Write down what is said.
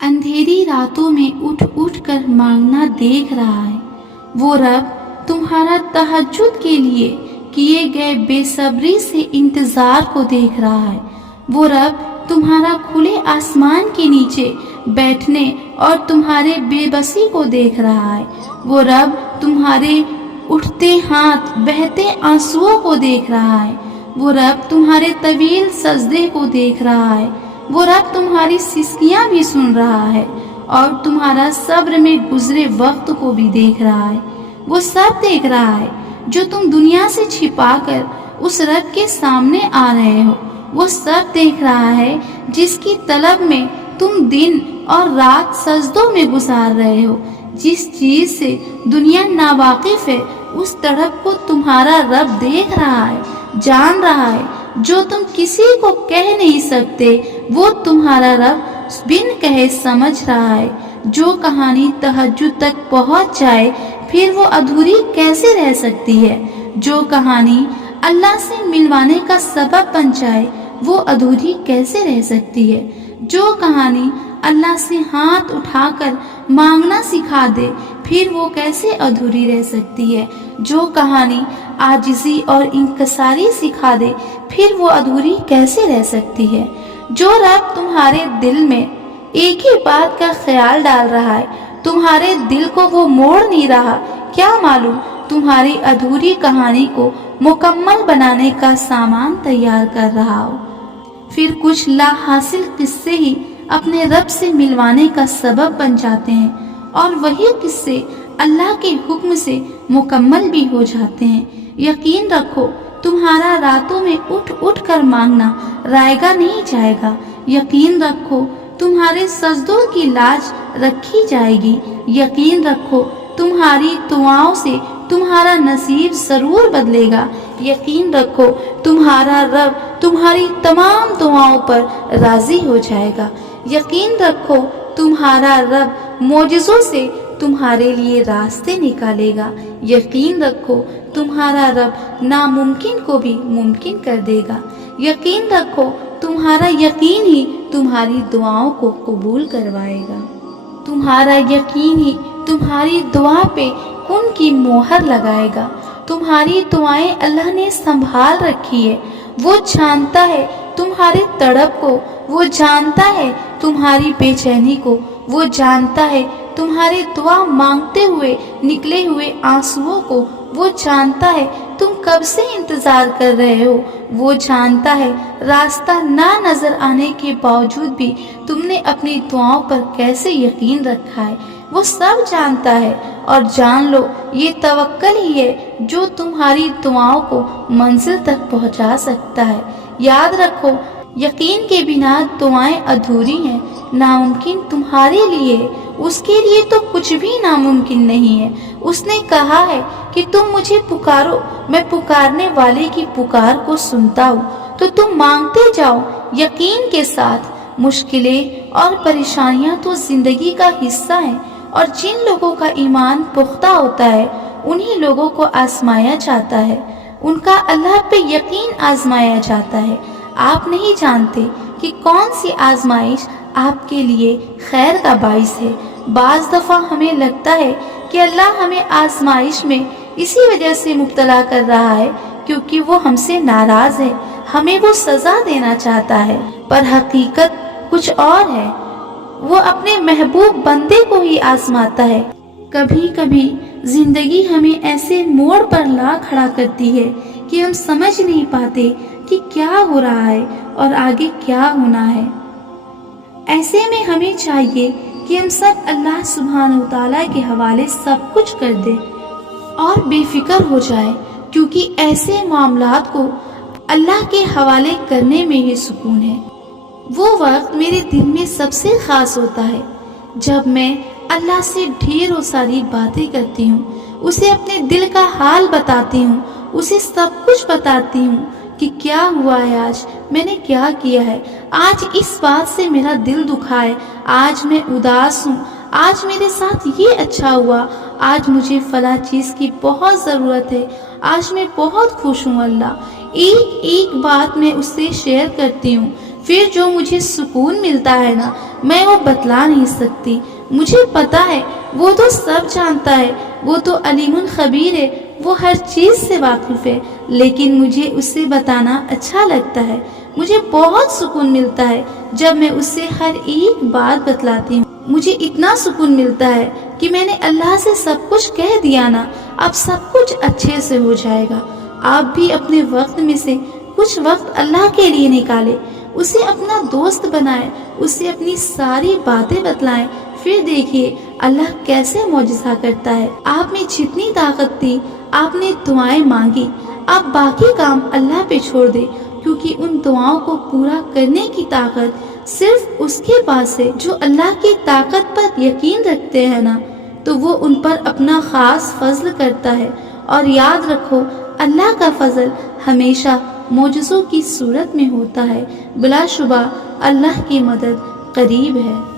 अंधेरी रातों में उठ उठ कर मांगना देख रहा है। वो रब तुम्हारा तहज्जुद के लिए किए गए बेसब्री से इंतजार को देख रहा है। वो रब तुम्हारा खुले आसमान के नीचे बैठने और तुम्हारे बेबसी को देख रहा है। वो रब तुम्हारे उठते हाथ बहते आंसुओं को देख रहा है। वो रब तुम्हारे तवील सजदे को देख रहा है। वो रब तुम्हारी सिसकियां भी सुन रहा है और तुम्हारा सब्र में गुजरे वक्त को भी देख रहा है। वो सब देख रहा है जो तुम दुनिया से छिपाकर उस रब के सामने आ रहे हो। वो सब देख रहा है जिसकी तलब में तुम दिन और रात सजदों में गुजार रहे हो। जिस चीज से दुनिया नावाकिफ है उस तड़प को तुम्हारा रब देख रहा है, जान रहा है। जो तुम किसी को कह नहीं सकते वो तुम्हारा रब बिन कहे समझ रहा है। जो कहानी तहज्जुद तक पहुंच जाए फिर वो अधूरी कैसे रह सकती है। जो कहानी अल्लाह से मिलवाने का सबब बन जाए वो अधूरी कैसे रह सकती है। जो कहानी अल्लाह से हाथ उठाकर मांगना सिखा दे फिर वो कैसे अधूरी रह सकती है। जो कहानी आजिज़ी और इंकसारी सिखा दे फिर वो अधूरी कैसे रह सकती है। जो रब तुम्हारे दिल में एक ही बात का ख्याल डाल रहा है, तुम्हारे दिल को वो मोड़ नहीं रहा, क्या मालूम तुम्हारी अधूरी कहानी को मुकम्मल बनाने का सामान तैयार कर रहा हो। फिर कुछ लाहासिल किस्से ही अपने रब से मिलवाने का सबब बन जाते हैं और वही किस्से अल्लाह के हुक्म से मुकम्मल भी हो जाते हैं। यकीन रखो तुम्हारा रातों में उठ उठ कर मांगना रायगा नहीं जाएगा। यकीन रखो तुम्हारे सजदों की लाज रखी जाएगी। यकीन रखो तुम्हारी दुआओं से तुम्हारा नसीब जरूर बदलेगा। यकीन रखो तुम्हारा रब तुम्हारी तमाम दुआओं पर राजी हो जाएगा। यकीन रखो तुम्हारा रब मोजिज़ों से तुम्हारे लिए रास्ते निकालेगा। यकीन रखो तुम्हारा रब नामुमकिन को भी मुमकिन कर देगा। यकीन रखो तुम्हारा यकीन ही तुम्हारी दुआओं को कबूल करवाएगा। तुम्हारा यकीन ही तुम्हारी दुआ पे उनकी मोहर लगाएगा। तुम्हारी दुआएं अल्लाह ने संभाल रखी है। वो जानता है तुम्हारे तड़प को, वो जानता है तुम्हारी बेचैनी को, वो जानता है तुम्हारे दुआ मांगते हुए निकले हुए आंसुओं को, वो जानता है तुम कब से इंतजार कर रहे हो। वो जानता है रास्ता ना नजर आने के बावजूद भी तुमने अपनी दुआओं पर कैसे यकीन रखा है। वो सब जानता है और जान लो ये तवक्कल ही है जो तुम्हारी दुआओं को मंजिल तक पहुंचा सकता है। याद रखो यकीन के बिना दुआएं अधूरी हैं। नामुमकिन तुम्हारे लिए, उसके लिए तो कुछ भी नामुमकिन नहीं है। उसने कहा है कि तुम मुझे पुकारो, मैं पुकारने वाले की पुकार को सुनता हूँ। तो तुम मांगते जाओ यकीन के साथ। मुश्किलें और परेशानियां तो जिंदगी का हिस्सा हैं और जिन लोगों का ईमान पुख्ता होता है उन्हीं लोगों को आजमाया जाता है, उनका अल्लाह पे यकीन आजमाया जाता है। आप नहीं जानते कि कौन सी आजमाइश आपके लिए खैर का बाइस है। बाज दफा हमें लगता है कि अल्लाह हमें आजमाइश में इसी वजह से मुब्तला कर रहा है क्योंकि वो हमसे नाराज है, हमें वो सजा देना चाहता है। पर हकीकत कुछ और है। वो अपने महबूब बंदे को ही आजमाता है। कभी कभी जिंदगी हमें ऐसे मोड़ पर ला खड़ा करती है कि हम समझ नहीं पाते कि क्या हो रहा है और आगे क्या होना है। ऐसे में हमें चाहिए कि हम सब अल्लाह सुब्हानहू तआला के हवाले सब कुछ कर दें और बेफिक्र हो जाए, क्योंकि ऐसे मामलात को अल्लाह के हवाले करने में ही सुकून है। वो वक्त मेरे दिल में सबसे खास होता है जब मैं अल्लाह से ढेरों सारी बातें करती हूँ, उसे अपने दिल का हाल बताती हूँ, उसे सब कुछ बताती हूँ कि क्या हुआ है, आज मैंने क्या किया है, आज इस बात से मेरा दिल दुखा है, आज मैं उदास हूँ, आज मेरे साथ ये अच्छा हुआ, आज मुझे फला चीज़ की बहुत ज़रूरत है, आज मैं बहुत खुश हूँ। अल्लाह एक एक बात मैं उससे शेयर करती हूँ। پھر جو مجھے سکون ملتا ہے نا، میں وہ بتلا نہیں سکتی۔ مجھے پتا ہے وہ تو سب جانتا ہے، وہ تو علیم خبیر ہے، وہ ہر چیز سے واقف ہے، لیکن مجھے اسے بتانا اچھا لگتا ہے۔ مجھے بہت سکون ملتا ہے جب میں اسے ہر ایک بات بتلاتی ہوں۔ مجھے اتنا سکون ملتا ہے کہ میں نے اللہ سے سب کچھ کہہ دیا نا، اب سب کچھ اچھے سے ہو جائے گا۔ آپ بھی اپنے وقت میں سے کچھ وقت اللہ کے لیے نکالے، اسے اپنا دوست بنائے، اسے اپنی ساری باتیں بتلائیں، پھر دیکھیے اللہ کیسے معجزہ کرتا ہے۔ آپ میں جتنی طاقت تھی آپ نے دعائیں مانگی، آپ باقی کام اللہ پہ چھوڑ دیں، کیونکہ ان دعاؤں کو پورا کرنے کی طاقت صرف اس کے پاس ہے۔ جو اللہ کی طاقت پر یقین رکھتے ہیں نا، تو وہ ان پر اپنا خاص فضل کرتا ہے۔ اور یاد رکھو، اللہ کا فضل ہمیشہ معجزوں کی صورت میں ہوتا ہے۔ بلا شبہ اللہ کی مدد قریب ہے۔